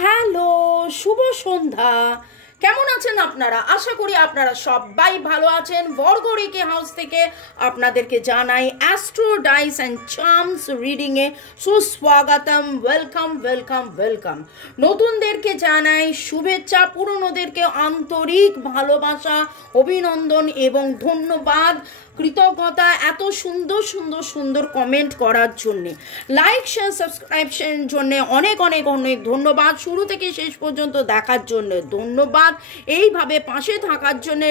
Hello, শুভ সন্ধ্যা। কেমন আছেন আপনারা? আশা করি আপনারা সবাই ভালো আছেন। বর্গরিকে হাউস থেকে আপনাদেরকে জানাই অ্যাস্ট্রো ডাইস অ্যান্ড চার্মস রিডিংয়ে সুস্বাগতম। Welcome welcome welcome. নতুনদেরকে জানাই শুভেচ্ছা, পুরনোদেরকে আন্তরিক ভালোবাসা, অভিনন্দন এবং ধন্যবাদ, কৃতজ্ঞতা এত সুন্দর সুন্দর সুন্দর কমেন্ট করার জন্যে, লাইক শেয়ার সাবস্ক্রাইবশনের জন্যে অনেক অনেক অনেক ধন্যবাদ। শুরু থেকে শেষ পর্যন্ত দেখার জন্য ধন্যবাদ। এইভাবে পাশে থাকার জন্য,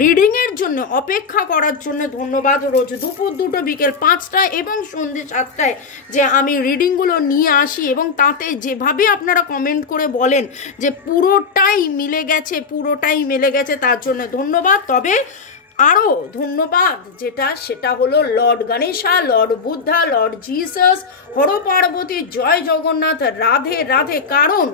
রিডিংয়ের জন্য অপেক্ষা করার জন্য ধন্যবাদ। রোজ দুপুর 2টো, বিকেল 5টা এবং সন্ধ্যে 7টায় যে আমি রিডিংগুলো নিয়ে আসি এবং তাতে যেভাবে আপনারা কমেন্ট করে বলেন যে পুরোটাই মিলে গেছে তার জন্য ধন্যবাদ। তবে আরও ধন্যবাদ সেটা হলো lord Ganesha, lord Buddha, lord Jesus, Har Parvati, জয় জগন্নাথ, রাধে রাধে। কারণ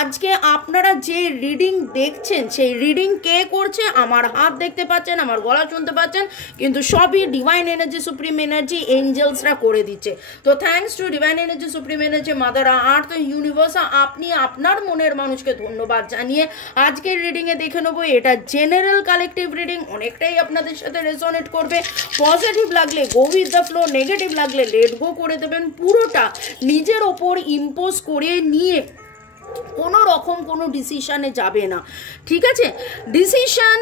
আজকে আপনারা যে রিডিং দেখছেন সেই রিডিং কে করছে? আমার হাত দেখতে পাচ্ছেন, আমার গলা শুনতে পাচ্ছেন, কিন্তু সবই ডিভাইন এনার্জি, সুপ্রিম এনার্জি, এঞ্জেলসরা করে দিচ্ছে। তো thanks to divine energy, supreme energy, mother earth, universe. আপনি আপনার মনের মানুষকে ধন্যবাদ জানিয়ে আজকের রিডিংয়ে দেখে নেবো। এটা জেনারেল কালেকটিভ রিডিং, অনেকটাই আপনাদের সাথে রেজোনেট করবে। পজিটিভ লাগলে go with the flow, negative লাগলে লেট গো করে দেবেন। পুরোটা নিজের ওপর ইম্পোজ করে নিয়ে কোনো রকম কোনো ডিসিশনে যাবে না, ঠিক আছে? ডিসিশন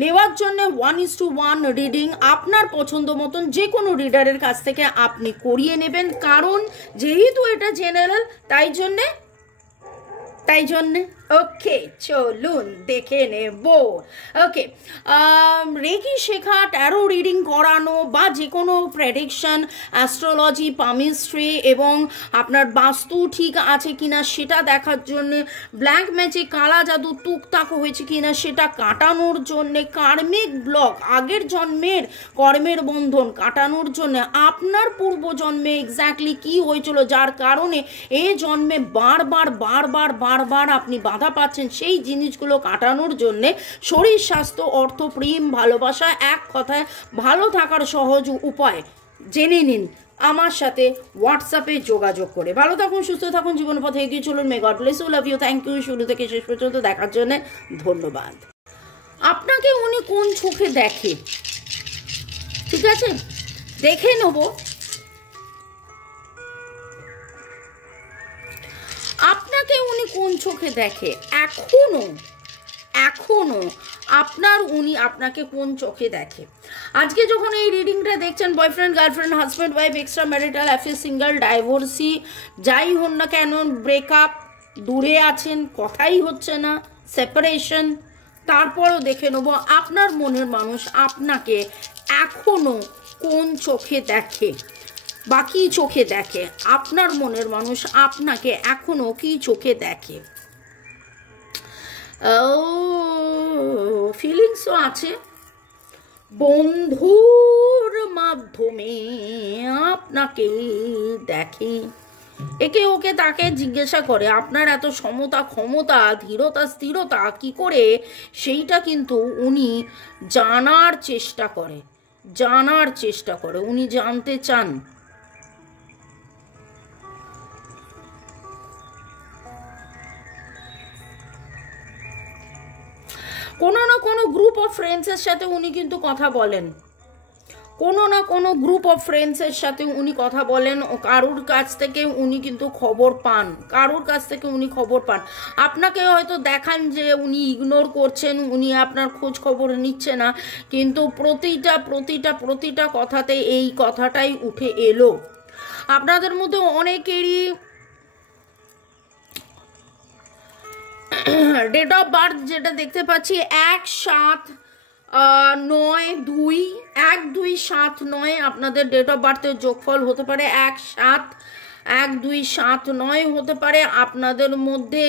নেওয়ার জন্য 1:1 রিডিং আপনার পছন্দ মতন যে কোনো রিডারের কাছ থেকে আপনি করিয়ে নেবেন। কারণ যেহেতু এটা জেনারেল, তাই জন্যে ওকে, চলুন দেখে নেব। ওকে, রেকি শেখা, ট্যারো রিডিং করানো বা যে কোনো প্রেডিকশন, অ্যাস্ট্রোলজি, পামিস্ট্রি এবং আপনার বাস্তু ঠিক আছে কিনা সেটা দেখার জন্যে, ব্ল্যাক ম্যাজিক, কালা জাদু টুকটাক হয়েছে কিনা সেটা কাটানোর জন্যে, কার্মিক ব্লক, আগের জন্মের কর্মের বন্ধন কাটানোর জন্যে, আপনার পূর্বজন্মে এক্স্যাক্টলি কি হয়েছিল যার কারণে এই জন্মে বারবার আপনি বাধা পাচ্ছেন, সেই জিনিসগুলো কাটানোর জন্যে, শরীর স্বাস্থ্য, অর্থ, প্রেম, ভালোবাসা, এক কথায় ভালো থাকার সহজ উপায় জেনে নিন আমার সাথে হোয়াটসঅ্যাপে যোগাযোগ করে। ভালো থাকুন, সুস্থ থাকুন, জীবন পথে এগিয়ে চলুন। May God bless you, love you, thank you. শুরু থেকে শেষ পর্যন্ত দেখার জন্য ধন্যবাদ। আপনাকে উনি কোন চোখে দেখে, ঠিক আছে, দেখে নেব। আপনাকে উনি কোন চোখে দেখে এখনো উনি আপনাকে কোন চোখে দেখে? আজকে যখন এই রিডিংটা দেখছেন, boyfriend, girlfriend, husband, wife, extra marital affair, single, divorcee, যাই হন না কেন, ব্রেকআপ, দূরে আছেন, কথাই হচ্ছে না, সেপারেশন, তারপরও দেখে নেব আপনার মনের মানুষ আপনাকে এখনো কোন চোখে দেখে বা কি চোখে দেখে। আপনার মনের মানুষ আপনাকে এখনো কি চোখে দেখে? ফিলিংসও আছে, বন্ধুর মাধ্যমে আপনাকে দেখে, একে ওকে তাকে জিজ্ঞাসা করে আপনার এত সমতা, ক্ষমতা, ধীরতা, স্থিরতা কি করে, সেইটা কিন্তু উনি জানার চেষ্টা করে, উনি জানতে চান। কোনো না কোনো গ্রুপ অফ ফ্রেন্ডসের সাথে উনি কিন্তু কথা বলেন, কারুর কাছ থেকে উনি কিন্তু খবর পান, আপনাকে হয়তো দেখান যে উনি ইগনোর করছেন, উনি আপনার খোঁজ খবর নিচ্ছে না, কিন্তু প্রতিটা কথাতে এই কথাটাই উঠে এলো। আপনাদের মধ্যে অনেকেরই ডেট অফ বার্থ যেটা দেখতে পাচ্ছি 1/7/9 আপনাদের ডেট অফ বার্থের যোগফল হতে পারে 1/7/9 হতে পারে। আপনাদের মধ্যে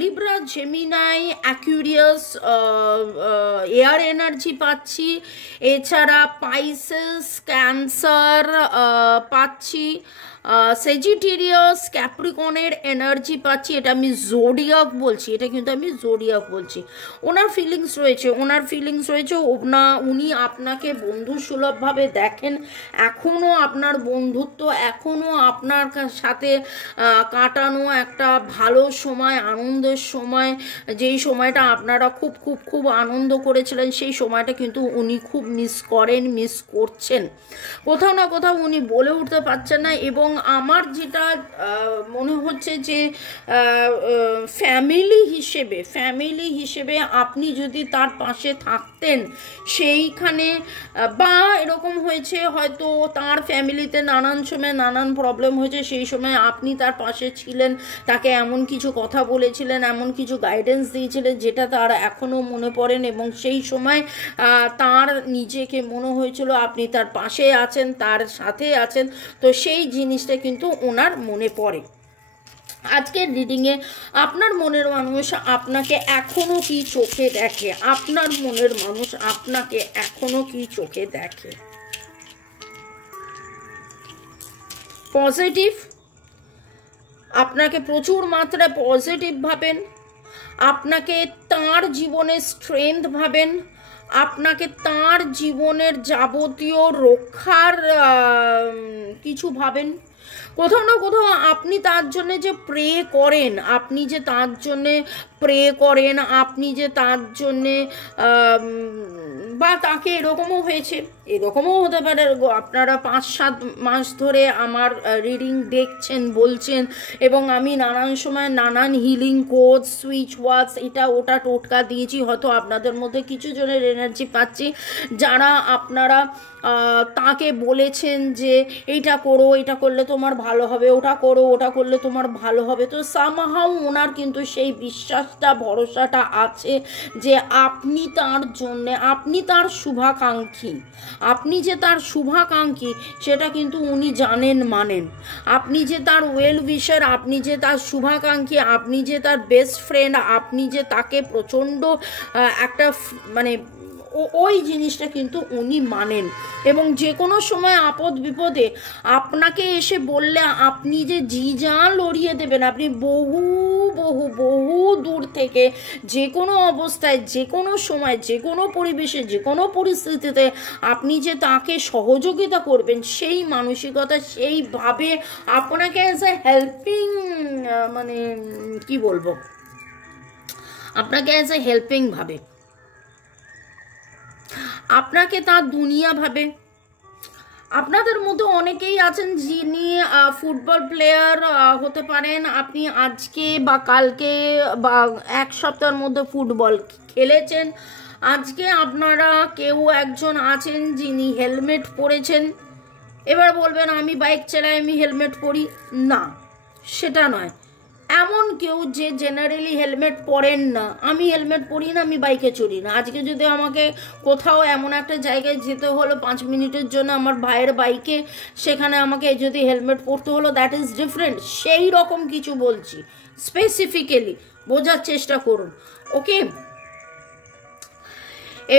Libra, Gemini, Aquarius, air energy পাচ্ছি, এছাড়া পাইসেস, ক্যান্সার পাচ্ছি, সেজিটেরিয়াস ক্যাপ্রিকনের এনার্জি পাচ্ছি, এটা আমি জোডিয়াক বলছি, এটা কিন্তু আমি জোডিয়াক বলছি। ওনার ফিলিংস রয়েছে, উনি আপনাকে বন্ধু সুলভভাবে দেখেন, এখনও আপনার বন্ধুত্ব, এখনও আপনার সাথে কাটানো একটা ভালো সময়, আনন্দের সময়, যেই সময়টা আপনারা খুব খুব খুব আনন্দ করেছিলেন, সেই সময়টা কিন্তু উনি খুব মিস করছেন। কোথাও না কোথাও উনি বলে উঠতে পারছেন না। এবং আমার যেটা মনে হচ্ছে যে ফ্যামিলি হিসেবে আপনি যদি তার পাশে থাকতেন সেইখানে, বা এরকম হয়েছে হয়তো তার ফ্যামিলিতে নানান সময় নানান প্রবলেম হয়েছে, সেই সময় আপনি তার পাশে ছিলেন, তাকে এমন কিছু কথা বলেছিলেন, এমন কিছু গাইডেন্স দিয়েছিলেন যেটা তার এখনও মনে পড়েন, এবং সেই সময় তার নিজেকে মনে হয়েছিল আপনি তার পাশে আছেন, তার সাথে আছেন, তো সেই জিনিসটা কিন্তু ওনার মনে পড়ে। আজকের রিডিংয়ে আপনার মনের মানুষ আপনাকে এখনো কি চোখে দেখে, আপনার মনের মানুষ আপনাকে এখনো কি চোখে দেখে? পজিটিভ, আপনাকে প্রচুর মাত্রায় পজিটিভ ভাবেন, আপনাকে তার জীবনের স্ট্রেংথ ভাবেন, আপনাকে তার জীবনের যাবতীয় রক্ষার কিছু ভাবেন। কোথাও না কোথাও আপনি তার জন্য যে প্রে করেন, আপনি যে তার জন্যে বা তাকে এরকমও হতে পারে, আপনারা 5-7 মাস ধরে আমার রিডিং দেখছেন, বলছেন, এবং আমি নানান সময় নানান হিলিং কোড, সুইচ ওয়ার্ডস, এটা ওটা টোটকা দিয়েছি। হয়তো আপনাদের মধ্যে কিছু জনের এনার্জি পাচ্ছি যারা আপনারা তাকে বলেছেন যে এইটা করো, এটা করলে তোমার ভালো হবে, ওটা করো, ওটা করলে তোমার ভালো হবে। তো সামহাউ ওনার কিন্তু সেই বিশ্বাসটা, ভরসাটা আছে যে আপনি তার জন্যে, আপনি তার শুভাকাঙ্ক্ষী, আপনি যে তার শুভাকাঙ্ক্ষী সেটা কিন্তু উনি জানেন, মানেন। আপনি যে তার ওয়েল উইশার, আপনি যে তার শুভাকাঙ্ক্ষী, আপনি যে তার বেস্ট ফ্রেন্ড, আপনি যে তাকে প্রচণ্ড একটা মানে ওই জিনিসটা কিন্তু উনি মানেন। এবং যে কোনো সময় আপদ বিপদে আপনাকে এসে বললে আপনি যে জি-যা লড়িয়ে দেবেন, আপনি বহু বহু বহু দূর থেকে যে কোনো অবস্থায়, যে কোনো সময়, যে কোনো পরিবেশে, যে কোনো পরিস্থিতিতে আপনি যে তাকে সহযোগিতা করবেন, সেই মানসিকতা, সেইভাবে আপনাকে অ্যাজ এ হেল্পিং, মানে কি বলবো, আপনাকে অ্যাজ এ হেল্পিং ভাবে, আপনাকে তার দুনিয়া ভাবে। আপনাদের মধ্যে অনেকেই আছেন যিনি ফুটবল প্লেয়ার হতে পারেন, আপনি আজকে বা কালকে বা এক সপ্তাহের মধ্যে ফুটবল খেলেছেন। আজকে আপনারা কেউ একজন আছেন যিনি হেলমেট পরেছেন। এবার বলবেন আমি বাইক চালাই, আমি হেলমেট পরি না, সেটা নয়। এমন কেউ যে জেনারেলি হেলমেট পরেন না, আমি হেলমেট পরি না, আমি বাইকে চড়ি না, আজকে যদি আমাকে কোথাও এমন একটা জায়গায় যেতে হলো 5 মিনিটের জন্য আমার ভাইয়ের বাইকে, সেখানে আমাকে যদি হেলমেট পরতে হলো, দ্যাট ইজ ডিফারেন্ট। সেই রকম কিছু বলছি, স্পেসিফিক্যালি বোঝার চেষ্টা করুন, ওকে?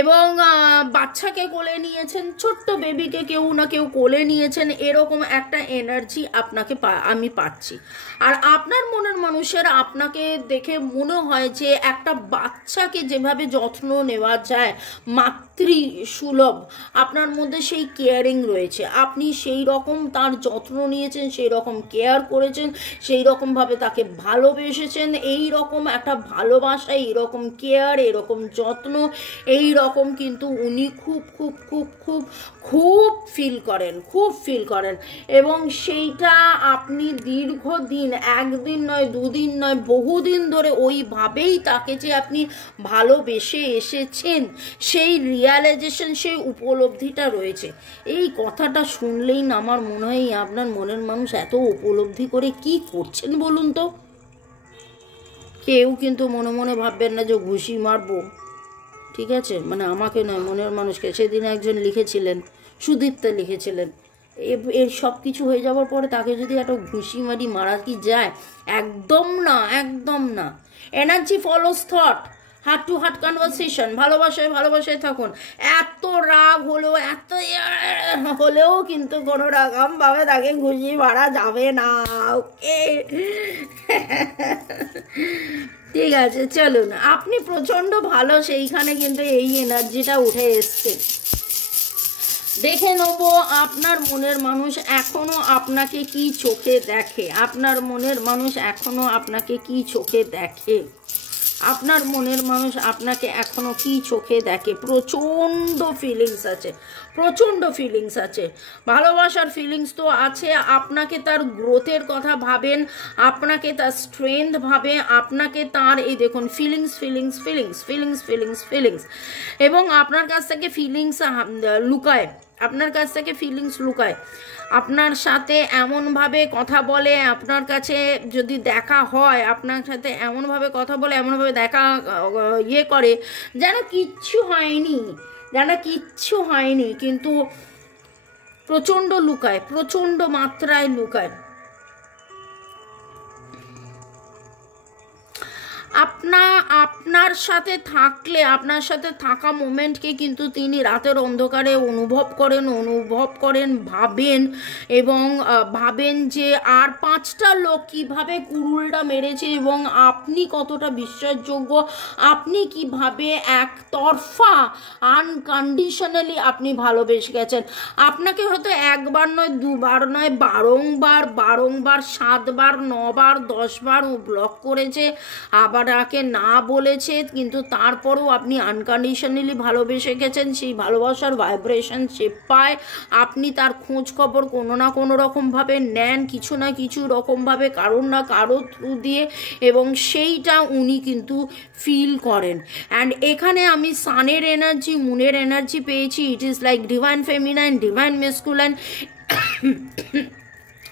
এবং বাচ্চাকে কোলে নিয়েছেন, ছোট্ট বেবিকে কেউ না কেউ কোলে নিয়েছেন, এরকম একটা এনার্জি আপনাকে আমি পাচ্ছি। আর আপনার মনের মানুষের আপনাকে দেখে মনে হয় যে একটা বাচ্চাকে যেভাবে যত্ন নেওয়া যায়, মাতৃ সুলভ, আপনার মধ্যে সেই কেয়ারিং রয়েছে, আপনি সেই রকম তার যত্ন নিয়েছেন, সেই রকম কেয়ার করেছেন, সেই রকমভাবে তাকে ভালোবেসেছেন। এই রকম একটা ভালোবাসা, এইরকম কেয়ার, এরকম যত্ন, এই রকম কিন্তু উনি খুব খুব খুব খুব খুব ফিল করেন। এবং সেইটা আপনি দীর্ঘদিন, একদিন নয়, দুদিন নয়, বহুদিন ধরে ওইভাবেই তাকে যে আপনি ভালোবেসে এসেছেন, সেই রিয়ালাইজেশন, সেই উপলব্ধিটা রয়েছে। এই কথাটা শুনলেই না আমার মনে হয় আপনার মনের মানুষ এত উপলব্ধি করে কি করছেন বলুন তো। কেউ কিন্তু মনে মনে ভাববেন না যে ঘুষি মারবো, ঠিক আছে? মানে আমাকে নয়, মনের মানুষকে। সেদিন একজন লিখেছিলেন, সুদীপ্তা লিখেছিলেন, এর সব কিছু হয়ে যাওয়ার পরে তাকে যদি একটা ঘুষি মারা কি যায়? একদম না, একদম না। Energy follows thought. Heart to heart conversation, ভালোবাসায় ভালোবাসায় থাকুন। এত রাগ হলো, এত হলেও কিন্তু কোনো রকম ভাবে তাকে খুশি মারা যাবে না, ওকে? ঠিক আছে, চলুন। আপনি প্রচণ্ড ভালো, সেইখানে কিন্তু এই এনার্জিটা উঠে এসছে। দেখে নেব আপনার মনের মানুষ এখনো আপনাকে কি চোখে দেখে, আপনার মনের মানুষ এখনো আপনাকে কি চোখে দেখে, আপনার মনের মানুষ আপনাকে এখনো কি চোখে দেখে। প্রচণ্ড ফিলিংস আছে, প্রচণ্ড ফিলিংস আছে, ভালোবাসার ফিলিংস তো আছে। আপনাকে তার গ্রোথের কথা ভাবেন, আপনাকে তার স্ট্রেংথ ভাবে, আপনাকে তার এই দেখুন feelings feelings feelings feelings feelings feelings, এবং আপনার কাছ থেকে ফিলিংস লুকায়, আপনার কাছ থেকে ফিলিংস লুকায়, আপনার সাথে এমনভাবে কথা বলে, আপনার কাছে যদি দেখা হয় আপনার সাথে এমনভাবে কথা বলে, এমনভাবে দেখা ইয়ে করে যেন কিচ্ছু হয়নি, যেন কিচ্ছু হয়নি, কিন্তু প্রচণ্ড লুকায়, প্রচণ্ড মাত্রায় লুকায়। আপনার সাথে থাকলে, আপনার সাথে থাকা মোমেন্টকে কিন্তু তিনি রাতের অন্ধকারে অনুভব করেন, ভাবেন, এবং ভাবেন যে আর 5টা লোক কিভাবে কুড়ুলটা মেরেছে এবং আপনি কতটা বিশ্বাসযোগ্য, আপনি কিভাবে একতরফা আনকন্ডিশনালি আপনি ভালোবেসে গেছেন। আপনাকে হয়তো একবার নয়, দুবার নয়, বারংবার 7বার 9বার 10বার ও ব্লক করেছে, আবার আগে না বলেছে, কিন্তু তারপরেও আপনি আনকন্ডিশনালি ভালোবেসে গেছেন। সেই ভালোবাসার ভাইব্রেশন সে পায়, আপনি তার খোঁজ খবর কোনো না কোনো রকমভাবে নেন, কিছু না কিছু রকমভাবে, কারোর না কারো থ্রু দিয়ে, এবং সেইটা উনি কিন্তু ফিল করেন। অ্যান্ড এখানে আমি সানের এনার্জি, মুনের এনার্জি পেয়েছি। It is like divine feminine, divine masculine,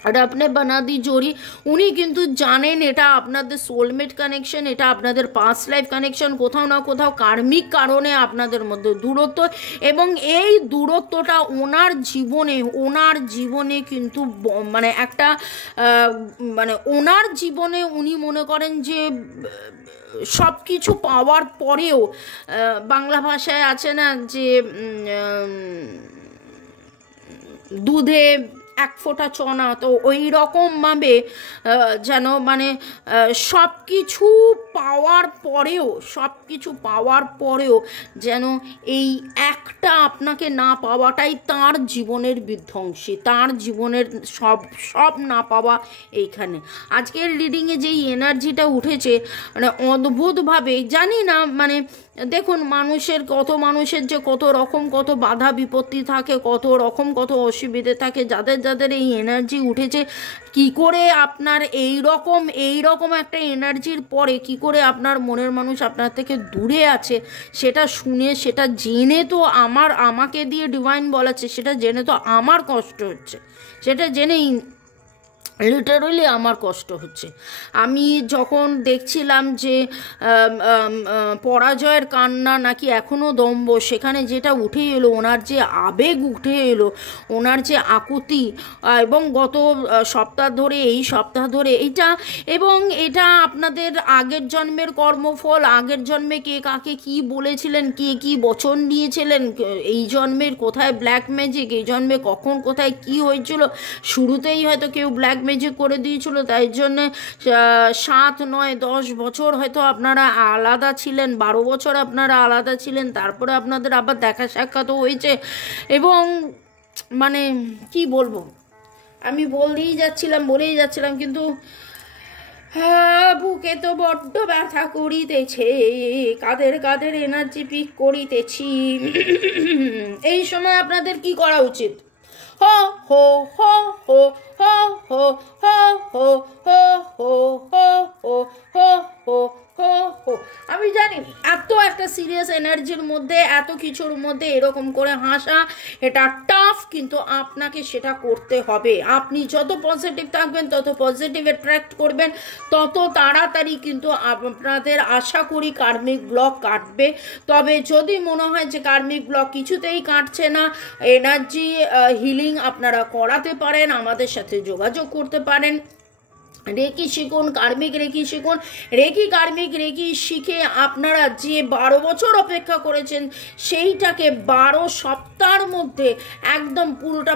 আর আপনি বানাদি জোড়ি। উনি কিন্তু জানেন এটা আপনাদের সোলমেট কানেকশন, এটা আপনাদের পাস্ট লাইফ কানেকশন, কোথাও না কোথাও কার্মিক কারণে আপনাদের মধ্যে দূরত্ব, এবং এই দূরত্বটা ওনার জীবনে কিন্তু মানে একটা মানে ওনার জীবনে উনি মনে করেন যে সব কিছু পাওয়ার পরেও, বাংলা ভাষায় আছে না যে দুধে 1 ফোঁটা চনা, তো ওই রকমভাবে যেন মানে সব কিছু পাওয়ার পরেও যেন এই একটা আপনাকে না পাওয়াটাই তার জীবনের বিধ্বংসী, তার জীবনের সব না পাওয়া এইখানে। আজকের রিডিংয়ে যেই এনার্জিটা উঠেছে মানে অদ্ভুতভাবে, জানি না মানে দেখুন মানুষের যে কত রকম কত বাধা বিপত্তি থাকে, কত রকম কত অসুবিধে থাকে, যাদের এই এনার্জি উঠেছে, কি করে আপনার এই রকম একটা এনার্জির পরে কি করে আপনার মনের মানুষ আপনার থেকে দূরে আছে, সেটা শুনে, সেটা জেনে তো আমাকে দিয়ে ডিভাইন বলাচ্ছে, সেটা জেনে তো আমার কষ্ট হচ্ছে, সেটা জেনেই লিটারালি আমার কষ্ট হচ্ছে। আমি যখন দেখছিলাম যে পরাজয়ের কান্না নাকি এখনও দম্ভ, সেখানে যেটা উঠে এলো, ওনার যে আবেগ উঠে এলো, ওনার যে আকুতি, এবং গত এই সপ্তাহ ধরে এইটা, এবং এটা আপনাদের আগের জন্মের কর্মফল, আগের জন্মে কে কাকে কি বলেছিলেন, কে কি বচন দিয়েছিলেন, এই জন্মের কোথায় ব্ল্যাক ম্যাজিক, এই জন্মে কখন কোথায় কি হয়েছিল, শুরুতেই হয়তো কেউ ব্ল্যাক ম্যাজিক করে দিয়েছিল, তাই জন্যে 7, 9, 10 বছর হয়তো আপনারা আলাদা ছিলেন, 12 বছর আপনারা আলাদা ছিলেন, তারপরে আপনাদের আবার দেখা সাক্ষাৎও হয়েছে, এবং মানে কি বলবো, আমি বলেই যাচ্ছিলাম, কিন্তু বুকে তো বড্ড ব্যথা করিতেছে, কাদের এনার্জি পিক করিতেছি। এই সময় আপনাদের কি করা উচিত? হো হো হো হো হো হো হো হো হো হো হো হো হো হো হো হো। আমি জানি এত একটা সিরিয়াস এনার্জির মধ্যে, এত কিছুর মধ্যে এরকম করে হাসা, এটা টাফ, কিন্তু আপনাকে সেটা করতে হবে। আপনি যত পজিটিভ থাকবেন, তত পজিটিভ অ্যাট্রাক্ট করবেন, তত তাড়াতাড়ি কিন্তু আপনাদের আশা করি কার্মিক ব্লক কাটবে। তবে যদি মনে হয় যে কার্মিক ব্লক কিছুতেই কাটছে না, এনার্জি হিলিং আপনারা করাতে পারেন, আমাদের সাথে যোগাযোগ করতে পারেন। রেকি শিখুন, কার্মিক রেকি শিখুন। রেকি কার্মিক রেকি শিখে আপনারা যে 12 বছর অপেক্ষা করেছেন সেইটাকে 12 সপ্তাহের মধ্যে একদম পুরোটা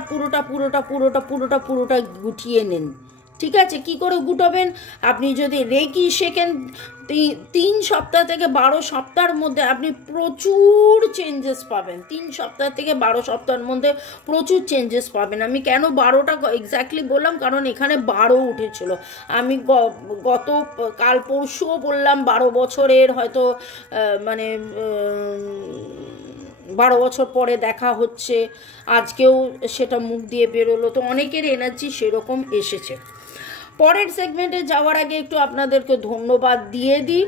গুটিয়ে নেন। ঠিক আছে, কি করে গুটাবেন? আপনি যদি রেকি শেখেন 3 সপ্তাহ থেকে 12 সপ্তাহের মধ্যে আপনি প্রচুর চেঞ্জেস পাবেন। 3 সপ্তাহ থেকে 12 সপ্তাহের মধ্যে প্রচুর চেঞ্জেস পাবেন। আমি কেন 12টা এক্স্যাক্টলি বললাম, কারণ এখানে 12 উঠেছিল। আমি গত কাল পরশুও বললাম 12 বছরের হয়তো মানে 12 বছর পরে দেখা হচ্ছে, আজকেও সেটা মুখ দিয়ে বেরোলো। তো অনেকের এনার্জি সেরকম এসেছে। পরের সেগমেন্টে যাওয়ার আগে একটু আপনাদেরকে ধন্যবাদ দিয়ে দিই।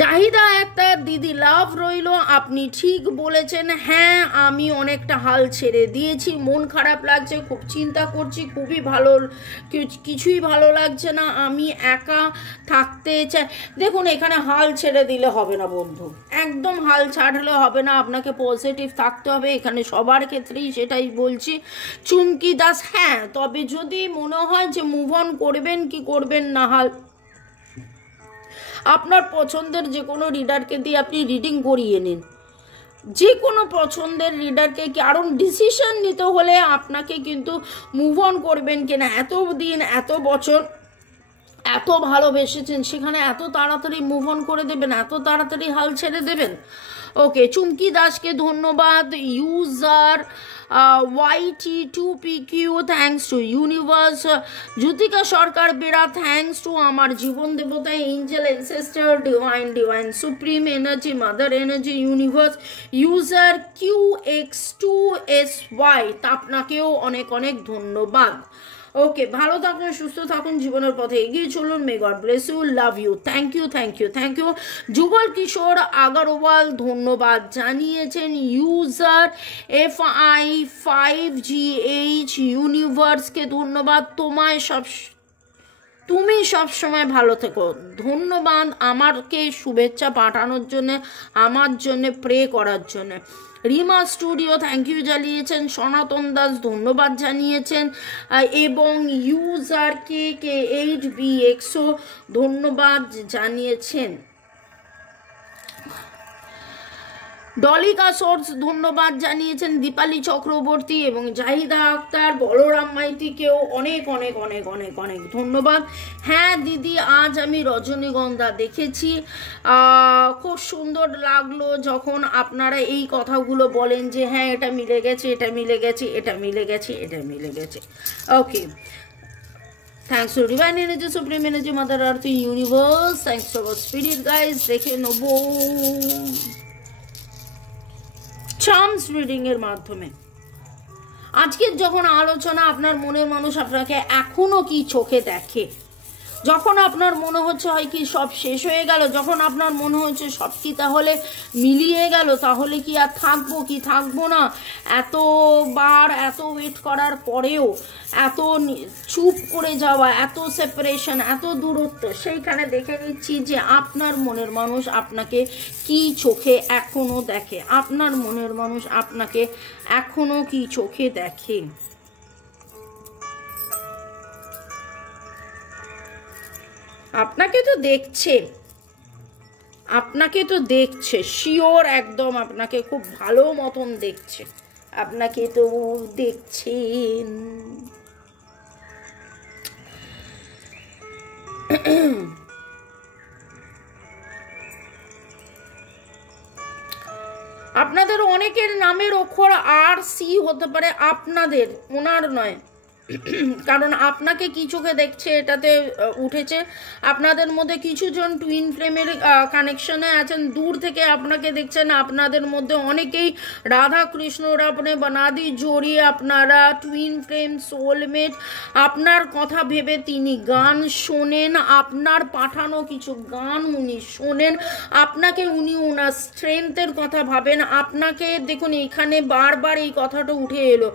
জাহিদা একটা দিদি লাভ রইল, আপনি ঠিক বলেছেন। হ্যাঁ, আমি অনেকটা হাল ছেড়ে দিয়েছি, মন খারাপ লাগছে, খুব চিন্তা করছি, খুবই ভালো, কিছুই ভালো লাগছে না, আমি একা থাকতে চাই। দেখুন, এখানে হাল ছেড়ে দিলে হবে না বন্ধু, একদম হাল ছাড়লে হবে না, আপনাকে পজিটিভ থাকতে হবে। এখানে সবার ক্ষেত্রেই সেটাই বলছি। চুমকি দাস, হ্যাঁ, তবে যদি মনে হয় যে মুভ অন করবেন কি করবেন না, আপনার পছন্দের যে কোনো রিডারকে দিয়ে আপনি রিডিং করিয়ে নিন, যে কোনো পছন্দের রিডারকে। কারণ ডিসিশন নিতে হলে আপনাকে কিন্তু মুভ অন করবেন কিনা, এত দিন এত বছর এত ভালোবেসেছেন, সেখানে এত তাড়াতাড়ি মুভ অন করে দেবেন, এত তাড়াতাড়ি হাল ছেড়ে দেবেন? ওকে, চুমকি দাসকে ধন্যবাদ। User YT2PQ, thanks to universe. Jyotika Sarkar Bera, thanks to আমার জীবন দেবতা, Angel, ancestor, divine supreme energy, mother energy, universe. User QX2SY, আপনাকেও অনেক অনেক ধন্যবাদ। ওকে, ভালো থাকুন, সুস্থ থাকুন, জীবনের পথে এগিয়ে চলুন। May God bless you, love you, thank you. Jugal Kishore Agarwal ধন্যবাদ জানিয়েছেন। ইউজার FI5GH ইউনিভার্সকে ধন্যবাদ। তুমি সবসময় ভালো থেকো, ধন্যবাদ আমাকে শুভেচ্ছা পাঠানোর জন্য, আমার জন্য প্রে করার জন্য। রিমা স্টুডিও থ্যাংক ইউ জানিয়েছেন। সনাতন দাস ধন্যবাদ জানিয়েছেন, এবং ইউজার KK8BXO ধন্যবাদ জানিয়েছেন। ডলিকা সোর্স ধন্যবাদ জানিয়েছেন। দীপালি চক্রবর্তী এবং জাহিদা আক্তার, বলরাম মাইতিকেও অনেক অনেক অনেক অনেক অনেক ধন্যবাদ। হ্যাঁ দিদি, আজ আমি রজনীগন্ধা দেখেছি, খুব সুন্দর লাগলো যখন আপনারা এই কথাগুলো বলেন যে হ্যাঁ এটা মিলে গেছে, এটা মিলে গেছে, এটা মিলে গেছে, এটা মিলে গেছে। Okay, thanks to divine energy, supreme energy, mother earth, universe, thanks to our spirit guys. দেখে নেব চার্মস রিডিং এর মাধ্যমে আজকের যখন আলোচনা, আপনার মনের মানুষ আপনাকে এখনো কি চোখে দেখে, যখন আপনার মনে হচ্ছে হয় কি সব শেষ হয়ে গেল, যখন আপনার মনে হচ্ছে সব কি তাহলে মিলিয়ে গেল, তাহলে কি আর থাকবো কি থাকবো না, এতবার এত ওয়েট করার পরেও এত চুপ করে যাওয়া, এত সেপারেশন, এত দূরত্ব, সেইখানে দেখে নিচ্ছি যে আপনার মনের মানুষ আপনাকে কি চোখে এখনো দেখে, আপনার মনের মানুষ আপনাকে এখনো কি চোখে দেখে। আপনাকে তো দেখছে শিওর, একদম আপনাকে খুব ভালো মতন দেখছে, আপনাকে তো দেখছেন। আপনাদের অনেকের নামের অক্ষর RC হতে পারে, আপনাদের, ওনার নয়, কারণ আপনাকে কি চোখে দেখছে এটাতে উঠেছে। আপনাদের মধ্যে কিছুজন টুইন ফ্লেমের কানেকশনে আছেন, দূর থেকে আপনাকে দেখছেন। আপনাদের মধ্যে অনেকেই রাধা কৃষ্ণ রাবণে বানাদি জড়িয়ে আপনারা টুইন ফ্লেম, সোলমেট। আপনার কথা ভেবে তিনি গান শোনেন, আপনার পাঠানো কিছু গান উনি শোনেন, আপনাকে উনি ওনার স্ট্রেংথের কথা ভাবেন। আপনাকে দেখুন, এখানে বারবার এই কথাটা উঠে এলো,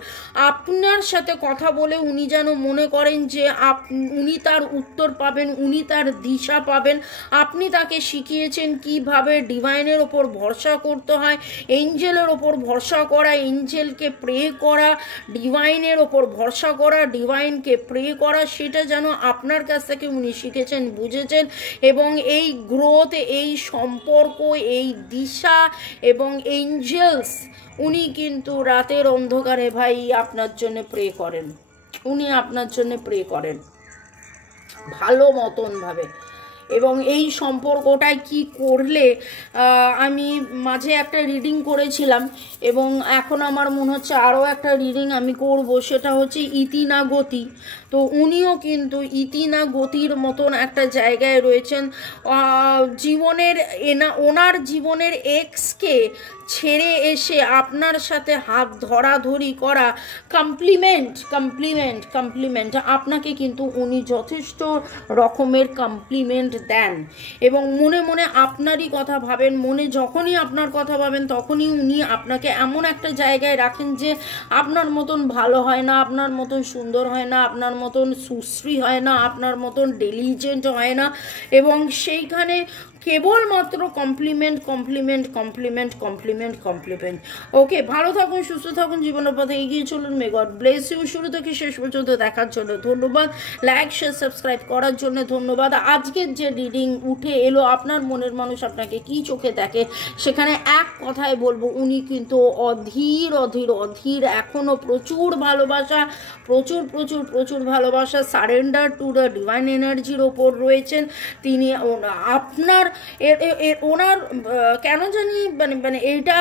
আপনার সাথে কথা বলে উনি যেন মনে করেন যে উনি তার উত্তর পাবেন, উনি তার দিশা পাবেন। আপনি তাকে শিখিয়েছেন কিভাবে ডিভাইনের ওপর ভরসা করতে হয়, এঞ্জেলের ওপর ভরসা করা, এঞ্জেলকে প্রে করা, ডিভাইনের ওপর ভরসা করা, ডিভাইনকে প্রে করা, সেটা যেন আপনার কাছ থেকে উনি শিখেছেন, বুঝেছেন। এবং এই গ্রোথ, এই সম্পর্ক, এই দিশা এবং এঞ্জেলস, উনি কিন্তু রাতের অন্ধকারে ভাই আপনার জন্য প্রে করেন, উনি আপনার জন্য প্রে করেন ভালো মতনভাবে। এবং এই সম্পর্কটায় কি করলে, আমি মাঝে একটা রিডিং করেছিলাম এবং এখন আমার মনে হচ্ছে আরও একটা রিডিং আমি করব, সেটা হচ্ছে ইতি না গতি। তো উনিও কিন্তু ইতি না গতির মতন একটা জায়গায় রয়েছেন। জীবনের ওনার জীবনের এক্সকে ছেড়ে এসে আপনার সাথে হাত ধরাধরি করা, কমপ্লিমেন্ট আপনাকে কিন্তু উনি যথেষ্ট রকমের কমপ্লিমেন্ট দেন এবং মনে মনে আপনারই কথা ভাবেন। মনে যখনই আপনার কথা ভাবেন তখনই উনি আপনাকে এমন একটা জায়গায় রাখেন যে আপনার মতন ভালো হয় না, আপনার মতন সুন্দর হয় না, আপনার মতন সুশ্রী হয় না, আপনার মতন ডেলিজেন্ট হয় না। এবং সেইখানে কেবলমাত্র কমপ্লিমেন্ট। ওকে, ভালো থাকুন, সুস্থ থাকুন, জীবনের পথে এগিয়ে চলুন। May God bless you. শুরু থেকে শেষ পর্যন্ত দেখার জন্য ধন্যবাদ, লাইক শেয়ার সাবস্ক্রাইব করার জন্য ধন্যবাদ। আজকের যে রিডিং উঠে এলো, আপনার মনের মানুষ আপনাকে কি চোখে দেখে, সেখানে এক কথায় বলবো, উনি কিন্তু অধীর, এখনো প্রচুর ভালোবাসা, প্রচুর ভালোবাসা, সারেন্ডার টু দ্য ডিভাইন এনার্জির ওপর রয়েছেন তিনি। আপনার ওনার কেন জানি মানে এইটা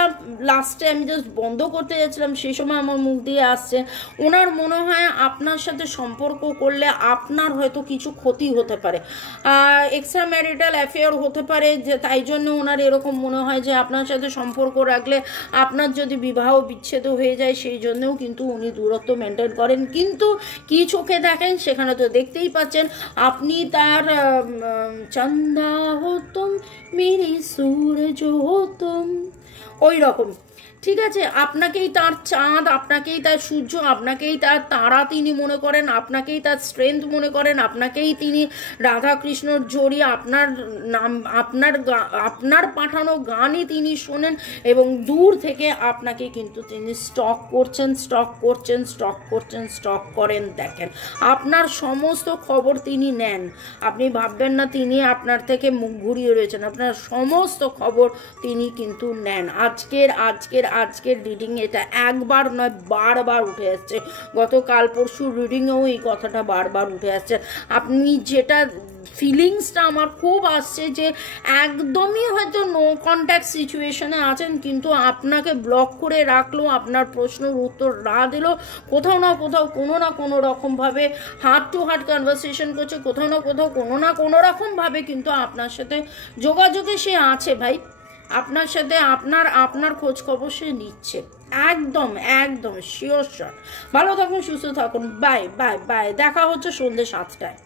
লাস্টে আমি জাস্ট বন্ধ করতে যাচ্ছিলাম, সেই সময় আমার মুখ দিয়ে আসছে, ওনার মনে হয় আপনার সাথে সম্পর্ক করলে আপনার হয়তো কিছু ক্ষতি হতে পারে, এক্সট্রা ম্যারিটাল অ্যাফেয়ার হতে পারে, যে তাই জন্য ওনার এরকম মনে হয় যে আপনার সাথে সম্পর্ক রাখলে আপনার যদি বিবাহ বিচ্ছেদ হয়ে যায়, সেই জন্যও কিন্তু উনি দূরত্ব মেনটেন করেন। কিন্তু কি চোখে দেখেন সেখানে তো দেখতেই পাচ্ছেন, আপনি তার চন্দা হতুম মেরি সূরজ হতুম, ওই রকম, ঠিক আছে। আপনাকেই তার চাঁদ, আপনাকেই তার সূর্য, আপনাকেই তার তারা তিনি মনে করেন, আপনাকেই তার স্ট্রেংথ মনে করেন, আপনাকেই তিনি রাধাকৃষ্ণর জড়ি, আপনার নাম, আপনার পাঠানো গানই তিনি শোনেন এবং দূর থেকে আপনাকে কিন্তু তিনি স্টক করেন। দেখেন, আপনার সমস্ত খবর তিনি নেন। আপনি ভাববেন না তিনি আপনার থেকে মুখ ঘুরিয়ে রয়েছেন, আপনার সমস্ত খবর তিনি কিন্তু নেন। আজকের রিডিং এটা একবার নয়, বারবার উঠে আসছে। গতকাল পরশুর রিডিংয়েও এই কথাটা বারবার উঠে আসছে। আপনি যেটা ফিলিংসটা আমার খুব আসছে যে একদমই হয়তো নো কন্ট্যাক্ট সিচুয়েশনে আছেন, কিন্তু আপনাকে ব্লক করে রাখলো, আপনার প্রশ্নের উত্তর না দিল, কোথাও না কোথাও কোনো না কোনো রকমভাবে হার্ট টু হার্ট কনভারসেশন করছে, কোথাও না কোথাও কোনো রকমভাবে কিন্তু আপনার সাথে যোগাযোগে সে আছে ভাই, আপনার সাথে আপনার খোঁজ খবর সে নিচ্ছে, একদম শিওর। ভালো থাকুন, সুস্থ থাকুন, বাই। দেখা হচ্ছে সন্ধ্যে 7টায়।